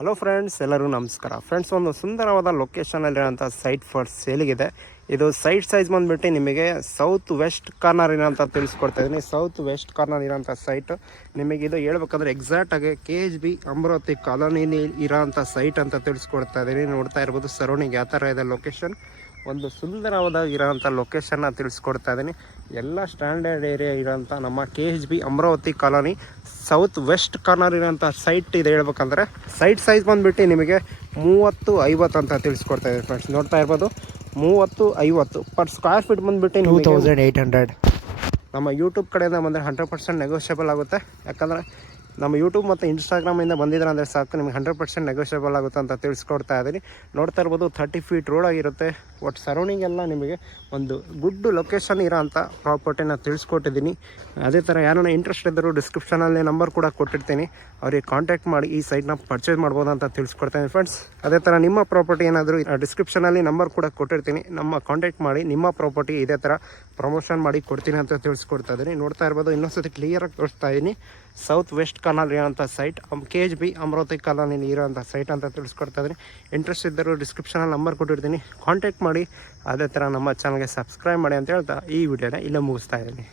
Hello friends ಎಲ್ಲರೂ ನಮಸ್ಕಾರ. Friends ಒಂದು ಸುಂದರವಾದ ಲೊಕೇಶನಲ್ಲಿರೋಂಥ ಸೈಟ್ ಫಾರ್ ಸೇಲಿಗಿದೆ ಇದು ಸೈಟ್ ಸೈಜ್ ಬಂದುಬಿಟ್ಟು ನಿಮಗೆ ಸೌತ್ ವೆಸ್ಟ್ ಕಾರ್ನರ್ ಏನಂತ ತಿಳಿಸ್ಕೊಡ್ತಾ ಇದ್ದೀನಿ. ಸೌತ್ ವೆಸ್ಟ್ ಕಾರ್ನರ್ ಇರೋಂಥ ಸೈಟ್ ನಿಮಗೆ ಇದು ಹೇಳ್ಬೇಕಂದ್ರೆ ಎಕ್ಸಾಕ್ಟಾಗಿ K H B Amaravati colony ಇರೋಂಥ ಸೈಟ್ ಅಂತ ತಿಳಿಸ್ಕೊಡ್ತಾ ಇದ್ದೀನಿ. ನೋಡ್ತಾ ಇರ್ಬೋದು ಸರೌಂಡಿಂಗ್ ಯಾವ ಥರ ಇದೆ ಲೊಕೇಶನ್ ಒಂದು ಸುಂದರವಾದ ಇರೋಂಥ ಲೊಕೇಶನ್ನ ತಿಳಿಸ್ಕೊಡ್ತಾ ಇದ್ದೀನಿ. ಎಲ್ಲ ಸ್ಟ್ಯಾಂಡರ್ಡ್ ಏರಿಯಾ ಇರೋಂಥ ನಮ್ಮ K H B Amaravati colony south west corner ಇರೋಂಥ ಸೈಟ್ ಇದೆ ಹೇಳ್ಬೇಕಂದ್ರೆ ಸೈಟ್ ಸೈಜ್ ಬಂದುಬಿಟ್ಟು ನಿಮಗೆ ಮೂವತ್ತು ಐವತ್ತು ಅಂತ ತಿಳಿಸ್ಕೊಡ್ತಾ ಇದೆ ಫ್ರೆಂಡ್ಸ್ ನೋಡ್ತಾ ಇರ್ಬೋದು ಮೂವತ್ತು ಐವತ್ತು ಪರ್ ಸ್ಕ್ವೇರ್ ಫೀಟ್ ಬಂದುಬಿಟ್ಟು ಟೂ ತೌಸಂಡ್ ಏಯ್ಟ್ ಹಂಡ್ರೆಡ್ ನಮ್ಮ ಯೂಟ್ಯೂಬ್ ಕಡೆಯಿಂದ ಬಂದರೆ ಹಂಡ್ರೆಡ್ ಪರ್ಸೆಂಟ್ ನೆಗೋಷಿಯಬಲ್ ಆಗುತ್ತೆ. ಯಾಕಂದರೆ ನಮ್ಮ ಯೂಟ್ಯೂಬ್ ಮತ್ತು ಇನ್ಸ್ಟಾಗ್ರಾಮಿಂದ ಬಂದಿದ್ರೆ ಅಂದರೆ ಸಾಕು, ನಿಮ್ಗೆ ಹಂಡ್ರೆಡ್ ಪರ್ಸೆಂಟ್ ನೆಗೋಷಿಯಬಲ್ ಆಗುತ್ತೆ ಅಂತ ತಿಳಿಸ್ಕೊಡ್ತಾ ಇದ್ದೀನಿ. ನೋಡ್ತಾ ಇರ್ಬೋದು ತರ್ಟಿ ಫೀಟ್ ರೋಡ್ ಆಗಿರುತ್ತೆ. ಒಟ್ಟು ಸರೌಂಡಿಂಗ್ ಎಲ್ಲ ನಿಮಗೆ ಒಂದು ಗುಡ್ ಲೊಕೇಶನ್ ಇರೋ ಅಂಥ ಪ್ರಾಪರ್ಟಿನ ತಿಳಿಸ್ಕೊಟ್ಟಿದ್ದೀನಿ. ಅದೇ ಥರ ಯಾರನ್ನ ಇಂಟ್ರೆಸ್ಟ್ ಇದ್ದರೂ ಡಿಸ್ಕ್ರಿಪ್ಷನಲ್ಲೇ ನಂಬರ್ ಕೂಡ ಕೊಟ್ಟಿರ್ತೀನಿ. ಅವ್ರಿಗೆ ಕಾಂಟ್ಯಾಕ್ಟ್ ಮಾಡಿ, ಈ ಸೈಟ್ನ ಪರ್ಚೇಸ್ ಮಾಡ್ಬೋದು ಅಂತ ತಿಳಿಸ್ಕೊಡ್ತೀನಿ ಫ್ರೆಂಡ್ಸ್ ಅದೇ ಥರ ನಿಮ್ಮ ಪ್ರಾಪರ್ಟಿ ಏನಾದರೂ ಡಿಸ್ಕ್ರಿಪ್ಷನಲ್ಲಿ ನಂಬರ್ ಕೂಡ ಕೊಟ್ಟಿರ್ತೀನಿ. ನಮ್ಮ ಕಾಂಟ್ಯಾಕ್ಟ್ ಮಾಡಿ, ನಿಮ್ಮ ಪ್ರಾಪರ್ಟಿ ಇದೇ ಥರ ಪ್ರಮೋಷನ್ ಮಾಡಿ ಕೊಡ್ತೀನಿ ಅಂತ ತಿಳಿಸ್ಕೊಡ್ತಾ ಇದ್ದೀನಿ. ನೋಡ್ತಾ ಇರ್ಬೋದು, ಇನ್ನೊಂದ್ಸತಿ ಕ್ಲಿಯರಾಗಿ ತೋರಿಸ್ತಾ ಇದ್ದೀನಿ. ಸೌತ್ ವೆಸ್ಟ್ ಕಾಲೋನಿ ಇರೋಂಥ site K H B Amaravati colony ಇರೋಂಥ ಸೈಟ್ ಅಂತ ತಿಳಿಸ್ಕೊಡ್ತಾ ಇದ್ದೀನಿ. ಇಂಟ್ರೆಸ್ಟ್ ಇದ್ದರೂ ಡಿಸ್ಕ್ರಿಪ್ಷನಲ್ಲಿ ನಂಬರ್ ಕೊಟ್ಟಿರ್ತೀನಿ. ಕಾಂಟ್ಯಾಕ್ಟ್ ಮಾಡಿ, ಅದೇ ಥರ ನಮ್ಮ ಚಾನಲ್ಗೆ ಸಬ್ಸ್ಕ್ರೈಬ್ ಮಾಡಿ ಅಂತ ಹೇಳ್ತಾ ಈ ವಿಡಿಯೋನ ಇಲ್ಲೇ ಮುಗಿಸ್ತಾ ಇದ್ದೀನಿ.